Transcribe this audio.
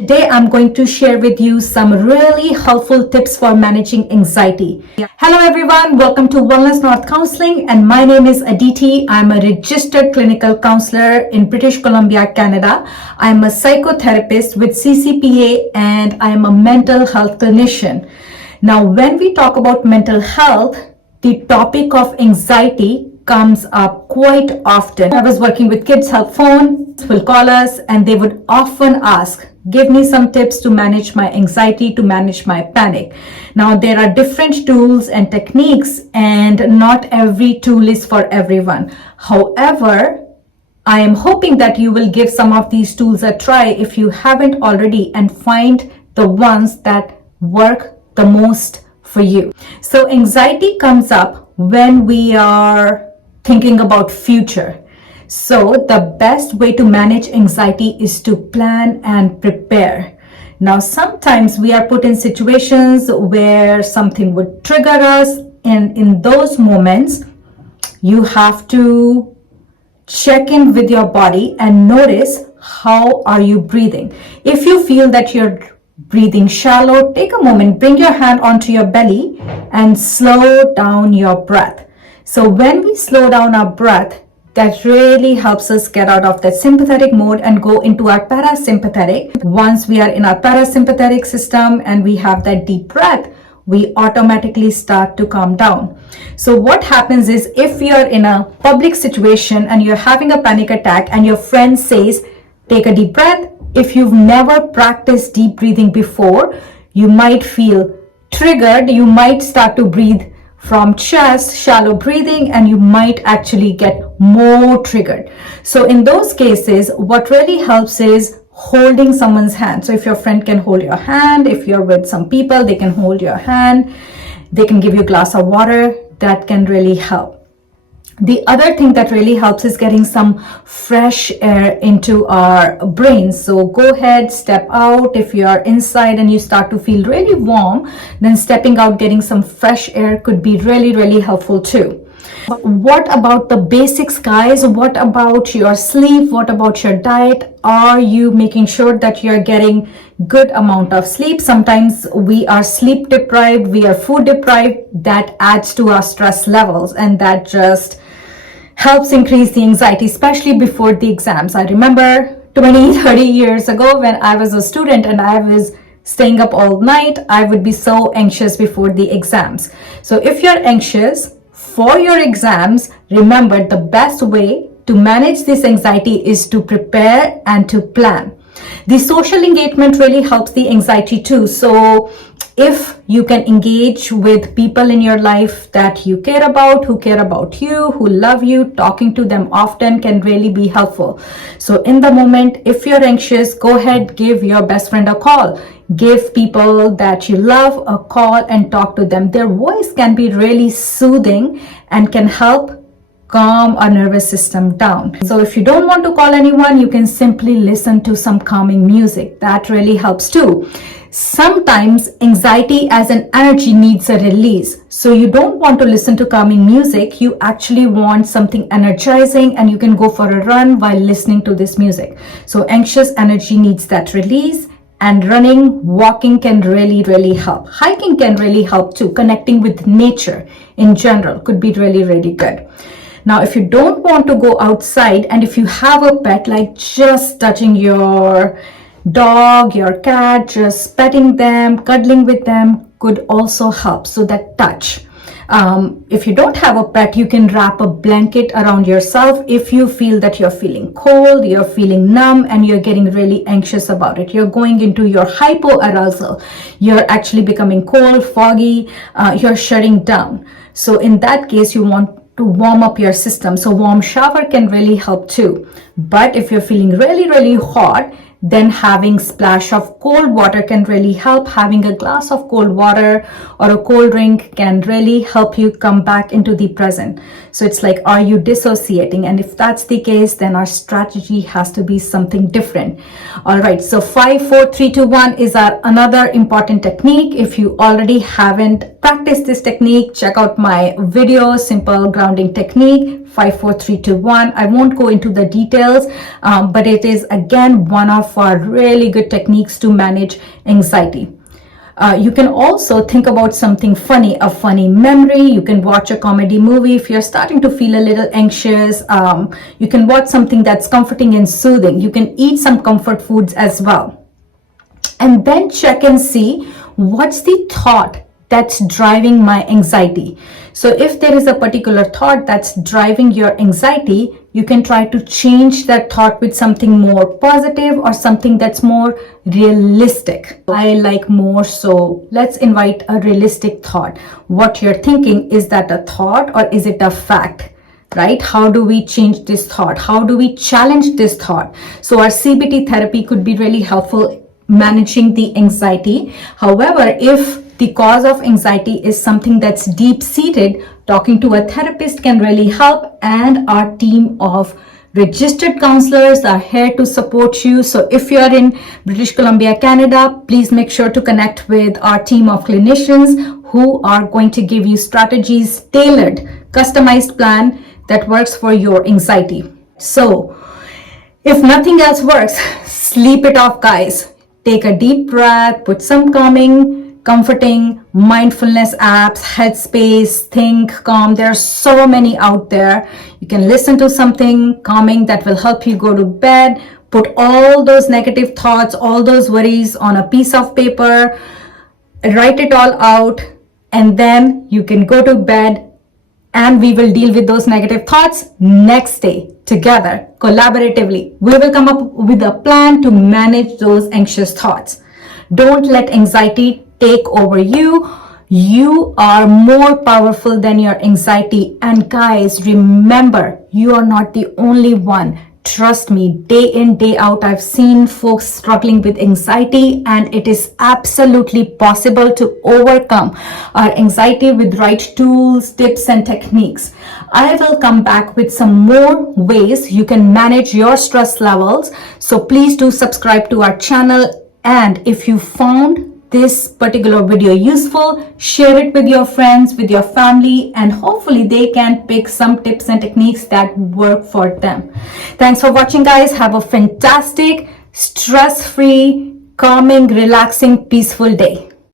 Today, I'm going to share with you some really helpful tips for managing anxiety. Hello, everyone. Welcome to Wellness North Counselling, and my name is Aditi. I'm a registered clinical counselor in British Columbia, Canada. I'm a psychotherapist with CCPA, and I'm a mental health clinician. Now, when we talk about mental health, the topic of anxiety comes up quite often. I was working with Kids Help Phone, will call us, and they would often ask, give me some tips to manage my anxiety, to manage my panic. Now, there are different tools and techniques, and not every tool is for everyone. However, I am hoping that you will give some of these tools a try if you haven't already, and find the ones that work the most for you. So anxiety comes up when we are thinking about future. So the best way to manage anxiety is to plan and prepare. Now, sometimes we are put in situations where something would trigger us, and in those moments, you have to check in with your body and notice how are you breathing. If you feel that you're breathing shallow, take a moment, bring your hand onto your belly and slow down your breath. So when we slow down our breath, that really helps us get out of that sympathetic mode and go into our parasympathetic. Once we are in our parasympathetic system and we have that deep breath, we automatically start to calm down. So what happens is, if you're in a public situation and you're having a panic attack and your friend says, take a deep breath, if you've never practiced deep breathing before, you might feel triggered. You might start to breathe from chest, shallow breathing, and you might actually get more triggered. So in those cases, what really helps is holding someone's hand. So if your friend can hold your hand, if you're with some people, they can hold your hand, they can give you a glass of water, that can really help. The other thing that really helps is getting some fresh air into our brains. So go ahead, step out. If you are inside and you start to feel really warm, then stepping out, getting some fresh air could be really, really helpful too. But what about the basics, guys? What about your sleep? What about your diet? Are you making sure that you're getting good amount of sleep? Sometimes we are sleep deprived, we are food deprived. That adds to our stress levels, and that just helps increase the anxiety, especially before the exams. I remember 20-30 years ago when I was a student and I was staying up all night, I would be so anxious before the exams. So if you're anxious for your exams, remember the best way to manage this anxiety is to prepare and to plan. The social engagement really helps the anxiety too. So if you can engage with people in your life that you care about, who care about you, who love you, talking to them often can really be helpful. So in the moment, if you're anxious, go ahead, give your best friend a call. Give people that you love a call and talk to them. Their voice can be really soothing and can help calm our nervous system down. So if you don't want to call anyone, you can simply listen to some calming music. That really helps too. Sometimes anxiety as an energy needs a release. So you don't want to listen to calming music. You actually want something energizing, and you can go for a run while listening to this music. So anxious energy needs that release, and running, walking can really, really help. Hiking can really help too. Connecting with nature in general could be really, really good. Now, if you don't want to go outside, and if you have a pet, like just touching your dog, your cat, just petting them, cuddling with them could also help. So that touch. If you don't have a pet, you can wrap a blanket around yourself. If you feel that you're feeling cold, you're feeling numb, and you're getting really anxious about it, you're going into your hypoarousal, you're actually becoming cold, foggy, you're shutting down. So in that case, you want to warm up your system. So warm shower can really help too. But if you're feeling really, really hot, then having splash of cold water can really help. Having a glass of cold water or a cold drink can really help you come back into the present. So it's like, are you dissociating? And if that's the case, then our strategy has to be something different. All right, so 5, 4, 3, 2, 1 is our another important technique. If you already haven't practice this technique, check out my video, simple grounding technique, 5, 4, 3, 2, 1. I won't go into the details, but it is again one of our really good techniques to manage anxiety. You can also think about something funny, a funny memory. You can watch a comedy movie if you're starting to feel a little anxious. You can watch something that's comforting and soothing. You can eat some comfort foods as well. And then check and see what's the thought that's driving my anxiety. So if there is a particular thought that's driving your anxiety, you can try to change that thought with something more positive or something that's more realistic. I like more, so let's invite a realistic thought. What you're thinking, is that a thought or is it a fact? Right? How do we change this thought? How do we challenge this thought? So our CBT therapy could be really helpful managing the anxiety. However, if the cause of anxiety is something that's deep-seated, talking to a therapist can really help, and our team of registered counselors are here to support you. So if you're in British Columbia, Canada, please make sure to connect with our team of clinicians who are going to give you strategies, tailored, customized plan that works for your anxiety. So if nothing else works, sleep it off, guys. Take a deep breath, put some comforting mindfulness apps, Headspace, Think, Calm. There are so many out there. You can listen to something calming that will help you go to bed. Put all those negative thoughts, all those worries on a piece of paper, write it all out, and then you can go to bed, and we will deal with those negative thoughts next day together, collaboratively. We will come up with a plan to manage those anxious thoughts. Don't let anxiety take over you. You are more powerful than your anxiety. And guys, remember, you are not the only one. Trust me, day in, day out, I've seen folks struggling with anxiety, and it is absolutely possible to overcome our anxiety with right tools, tips, and techniques. I will come back with some more ways you can manage your stress levels. So please do subscribe to our channel. And if you found this particular video useful, share it with your friends, with your family, and hopefully they can pick some tips and techniques that work for them. Thanks for watching, guys. Have a fantastic, stress-free, calming, relaxing, peaceful day.